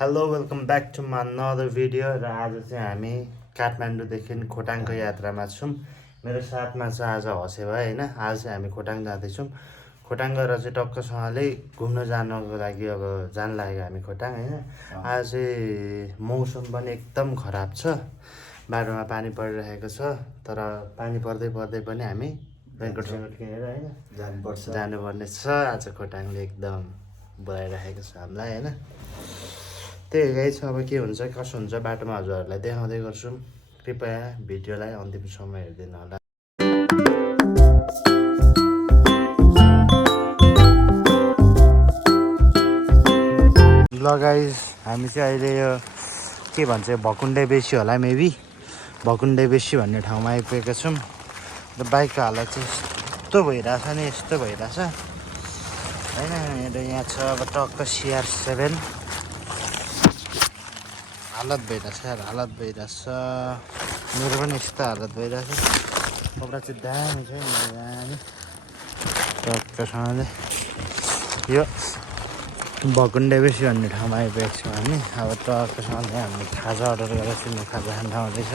Hello welcome back to my another video र आज चाहिँ हामी काठमाडौँदेखि खोटाङको यात्रामा छौँ। मेरो साथमा चाहिँ आज हसे भयो होइन। आज चाहिँ हामी खोटाङ जाँदैछौँ। खोटाङ गएर चाहिँ टक्कसँगले घुम्न जानको लागि अब जान लागेको हामी खोटाङ होइन। आज चाहिँ मौसम पनि एकदम खराब छ, बाटोमा पानी परिरहेको छ। तर पानी पर्दै पर्दै पनि हामी रेनकोट सेनकोट किनेर होइन जानुपर्ने छ। आज खोटाङले एकदम बोलाइरहेको छ हामीलाई होइन। त्यही गाइस, अब के हुन्छ कसो हुन्छ बाटोमा हजुरहरूलाई देखाउँदै गर्छौँ। कृपया भिडियोलाई अन्तिमसम्म हेरिदिनु होला। ल गाइस, हामी चाहिँ अहिले यो के भन्छ भकुन्डे बेसी होला, मेबी भकुन्डे बेसी भन्ने ठाउँमा आइपुगेका छौँ। र बाइकको हालत चाहिँ यस्तो भइरहेछ नि, यस्तो भइरहेछ होइन। मेरो यहाँ छ अब टक्क CR7 हालत भइरहेछ यार, हालत भइरहेछ। मेरो पनि यस्तो हालत भइरहेछ। कपडा चाहिँ दामी छ नि, दामी टक्कसँगले। यो भकुन्डे बेसी भन्ने ठाउँमा आइपुगेको छौँ हामी। अब टक्कसँगले हामी खाजा अर्डर गरेर चाहिँ खाजा खान आउँदैछ।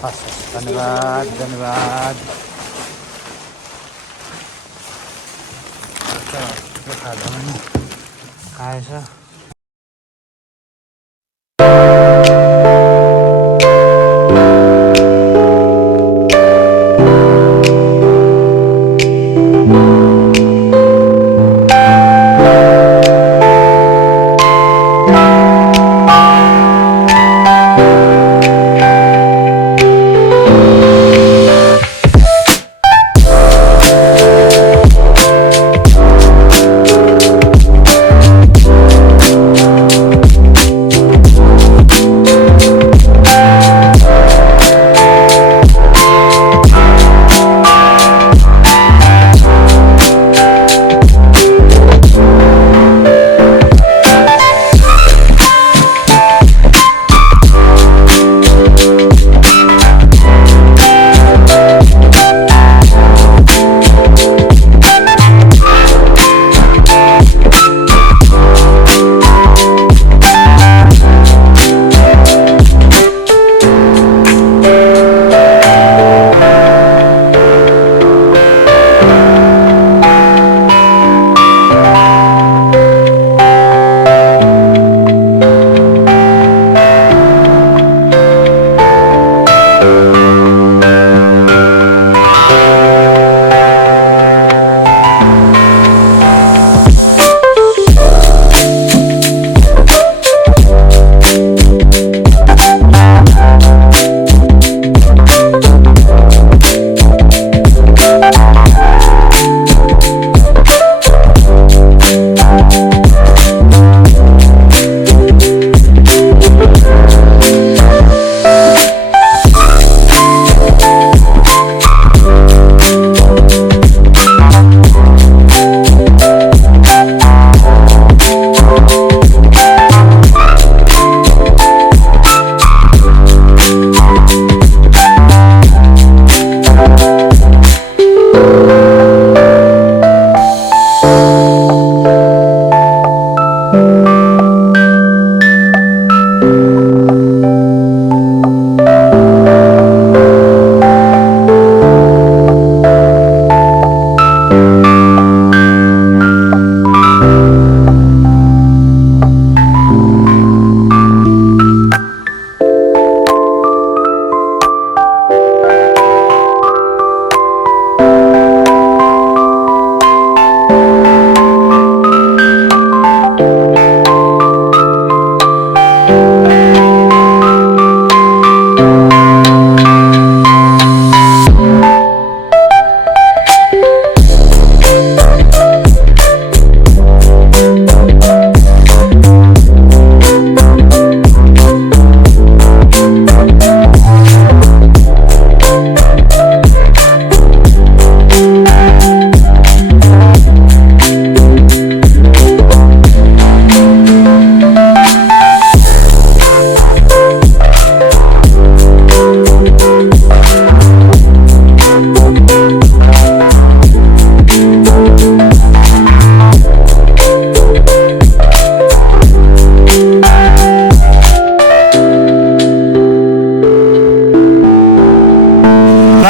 हस् हस्, धन्यवाद धन्यवाद। खाजा पनि आएछ।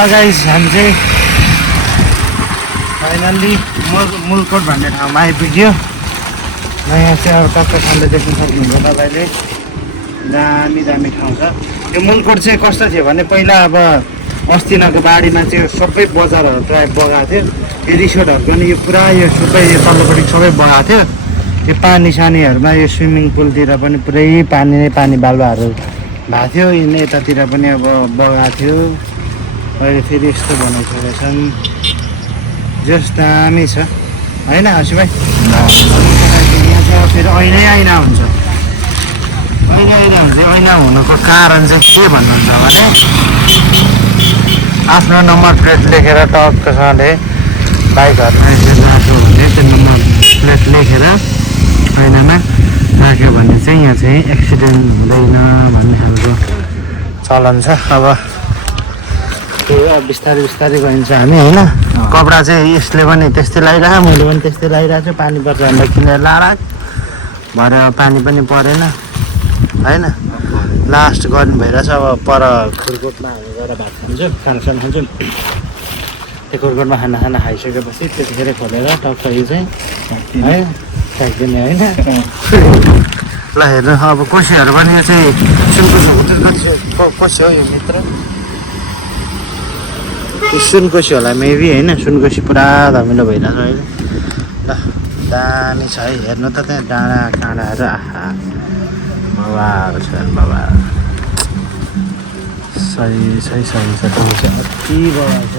गाइस हामी चाहिँ फाइनल्ली मुलकोट भन्ने ठाउँमा आइपुग्यो। यहाँ चाहिँ अब टक्क खाँदै देख्न सक्नुहुन्छ तपाईँले, दामी दामी ठाउँ छ। यो मुलकोट चाहिँ कस्तो थियो भने पहिला अब अस्तिनाको बाढीमा चाहिँ सबै बजारहरू प्रायः बगाएको थियो। यो रिसोर्टहरू पनि यो पुरा यो सबै यो तल्लोपट्टि सबै बगाएको थियो। यो पानी सानीहरूमा यो स्विमिङ पुलतिर पनि पुरै पानी नै पानी बालुवाहरू भएको थियो। यिनी यतातिर पनि अब बगाएको थियो। अहिले फेरि यस्तो बनाइसकेका छन्। जस दामी छ होइन हसी भाइ? यहाँ चाहिँ फेरि ऐनै ऐना हुन्छ। ऐना हुन्छ। ऐना हुनुको कारण चाहिँ के भन्नुहुन्छ भने आफ्नो नम्बर प्लेट लेखेर टक्कसँगले बाइकहरू राख्यो भने त्यो नम्बर प्लेट लेखेर ऐनामा राख्यो भने चाहिँ यहाँ चाहिँ एक्सिडेन्ट हुँदैन भन्ने खालको चलन छ। अब बिस्तारै बिस्तारै गइन्छ हामी होइन। कपडा चाहिँ यसले पनि त्यस्तै लगाइरहेको, मैले पनि त्यस्तै लगाइरहेको छु। पानी पर्छ भनेर किनेर लाराक भरे पानी पनि परेन होइन। लास्ट गर्नु भइरहेछ। अब पर खुरकोटमा हामी गएर भात खान्छौँ, खानासाना खान्छौँ। त्यो खुरकोटमा खाना खाइसकेपछि त्यतिखेर खोलेर टक्क यो चाहिँ है फ्याँक्दिने होइन। ल हेर्नु अब कोसीहरू पनि यो चाहिँ सुनकोसी कोसी हो यो मित्र। सुनकोसी होला मेबी होइन। सुनकोसी पुरा धमिलो भइरहेछ अहिले। ल दामी छ है हेर्नु त त्यहाँ डाँडा काँडाहरू। आहा बाबाहरू छ बाबा। सही छ ठाउँ चाहिँ अति बडा छ।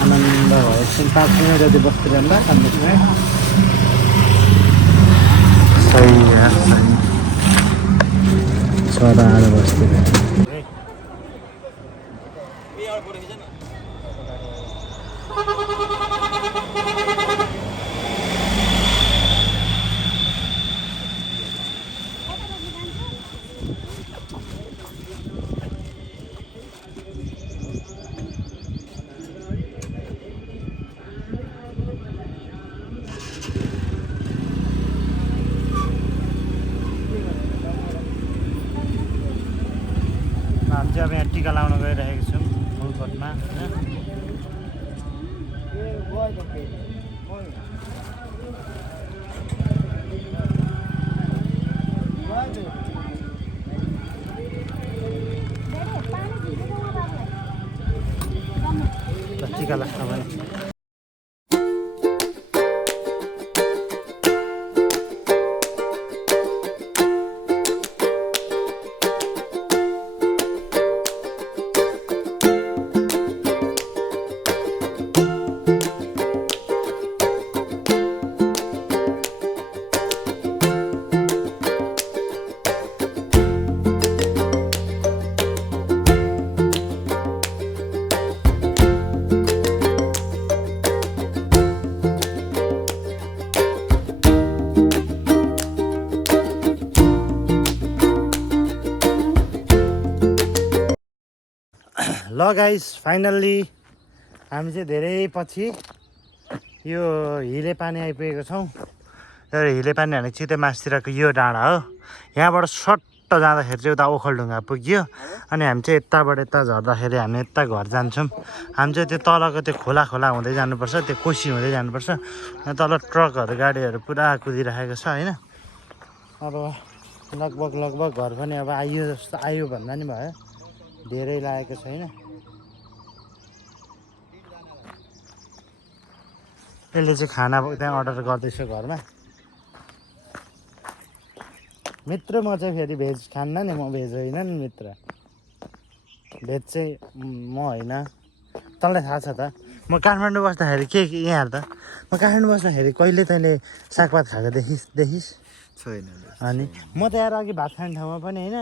आनन्द भयो। एकछिन 5 मिनट जति बस्तिरहँदा काममा सही यार सही छोरा आएर बस्तिरहँ। हामी चाहिँ अब यहाँ टिका लाउन गइरहेको छौँ मुलकोटमा होइन। टिका लाग्छ भने ल गाइस फाइनल्ली हामी चाहिँ धेरै पछि यो हिले पानी आइपुगेको छौँ। र हिले पानी भनेको चिते मासतिरको यो डाँडा हो। यहाँबाट सट्ट जाँदाखेरि चाहिँ उता ओखलढुङ्गा पुग्यो। अनि हामी चाहिँ यताबाट यता झर्दाखेरि हामी यता घर जान्छौँ। हामी चाहिँ त्यो तलको त्यो खोला हुँदै जानुपर्छ, त्यो कोसी हुँदै जानुपर्छ। तल ट्रकहरू गाडीहरू पुरा कुदिरहेको छ होइन। अब लगभग घर पनि अब आइयो जस्तो आयो भन्दा नि भयो, धेरै लागेको छैन। यसले चाहिँ खाना त्यहाँ अर्डर गर्दैछ घरमा। मित्र म चाहिँ फेरि भेज खान्न नि, म भेज होइन नि मित्र। भेज चाहिँ म होइन। तँलाई थाहा छ त म काठमाडौँ बस्दाखेरि के यहाँ त म काठमाडौँ बस्दाखेरि कहिले तैँले सागपात खाएको देखिस् छैन। अनि म त यार अघि भात खाने ठाउँमा पनि होइन,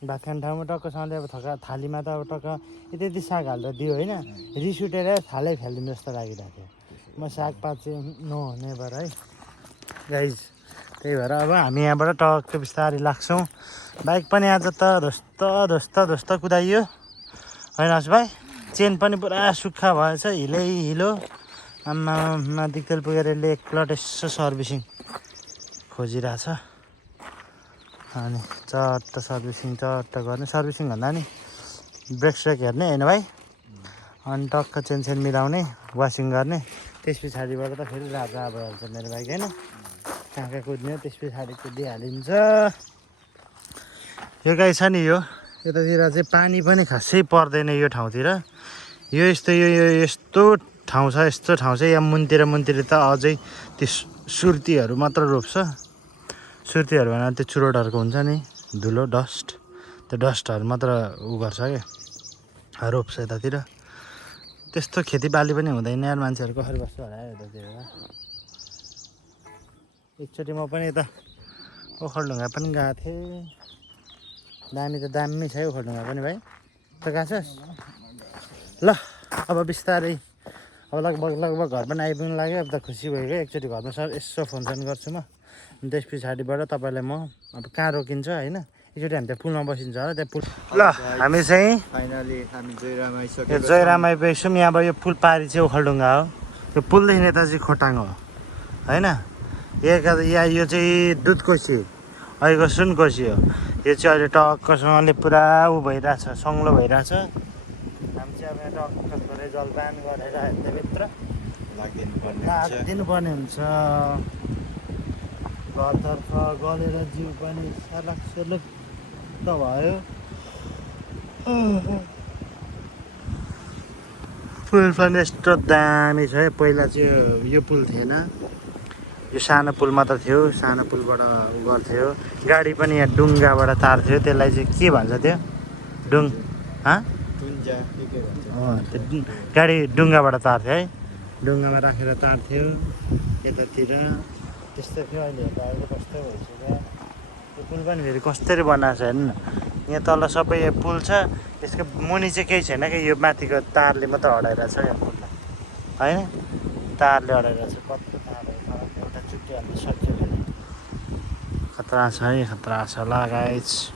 भात खाने ठाउँमा टक्कसँगले अब थालीमा त अब टक्क यति साग हालेर दियो होइन। रिस उठेर थालै फालिदिनु जस्तो लागिरहेको थियो। म सागपात चाहिँ नहुने भएर है गाइज। त्यही भएर अब हामी यहाँबाट टक्क बिस्तारै लाग्छौँ। बाइक पनि आज त ध्वस्त कुदाइयो होइन हस् भाइ। चेन पनि पुरा सुक्खा भएछ, हिलो आम्मा दिक्तेल पुगेर यसले एकपल्ट यसो सर्भिसिङ खोजिरहेछ। अनि चट्ट सर्भिसिङ गर्ने, सर्भिसिङ भन्दा नि ब्रेक स्रेक हेर्ने होइन भाइ। अनि टक्क चेनसेन मिलाउने वासिङ गर्ने त्यस पछाडिबाट त फेरि राजा भइहाल्छ मेरो भाइ होइन कहाँ कहाँ कुद्ने त्यस पछाडि कुदिहालिन्छ यो गाई छ नि यो यतातिर चाहिँ पानी पनि खासै पर्दैन यो ठाउँतिर यो यस्तो ठाउँ छ यस्तो ठाउँ छ यहाँ मुनतिर त अझै त्यो सुर्तीहरू मात्र रोप्छ सुर्तीहरू भनेर त्यो चुरोटहरूको हुन्छ नि धुलो डस्ट त्यो डस्टहरू मात्र उ गर्छ क्या रोप्छ यतातिर त्यस्तो खेतीबाली पनि हुँदैन यार मान्छेहरू कसरी बस्छ होला यतातिर एकचोटि म पनि यता ओखलढुङ्गा पनि गएको थिएँ दामी त दामी छ है ओखलढुङ्गा पनि भाइ त गएको छस् ल अब बिस्तारै अब लगभग घर पनि आइपुग्नु लाग्यो अब त खुसी भयो क्या एकचोटि घरमा सर यसो फोनसोन गर्छु म अनि त्यस पछाडिबाट तपाईँलाई म अब कहाँ रोकिन्छ होइन एकचोटि हामी त्यहाँ पुलमा बसिन्छ होला त्यहाँ पुल ल हामी चाहिँ फाइनली हामी जयराम आइपुगेछौँ यहाँ अब यो पुल पारी चाहिँ ओखलढुङ्गा हो यो पुलदेखि यता चाहिँ खोटाङ हो होइन यहाँ यो चाहिँ दुधकोसी अहिलेको सुनकोसी हो यो चाहिँ अहिले टक्कसँगले पुरा उ भइरहेछ सङ्लो भइरहेछ हामी चाहिँ अब यहाँ टक्क जलपान गरेर यताभित्र दिनुपर्ने हुन्छ घरतर्फ गलेर जिउ पनि सलक त भयो पुल पनि यस्तो दामी छ है पहिला चाहिँ यो पुल थिएन यो सानो पुल मात्र थियो सानो पुलबाट उ गर्थ्यो गाडी पनि यहाँ डुङ्गाबाट तार्थ्यो त्यसलाई चाहिँ के भन्छ त्यो त्यो गाडी डुङ्गाबाट तार्थ्यो है डुङ्गामा राखेर तार्थ्यो यतातिर त्यस्तै थियो अहिले कस्तो भइसक्यो यो पुल पनि फेरि कसरी बनाएको छ हेर्नु न यहाँ तल सबै यो पुल छ यसको मुनि चाहिँ केही छैन कि यो माथिको तारले मात्र अडाइरहेको छ यहाँ पुललाई होइन तारले अडाइरहेको छ कत्रो तारहरू एउटा चुट्टी हाल्नु सक्यो भने खतरा छ है खतरा छ ल गाइस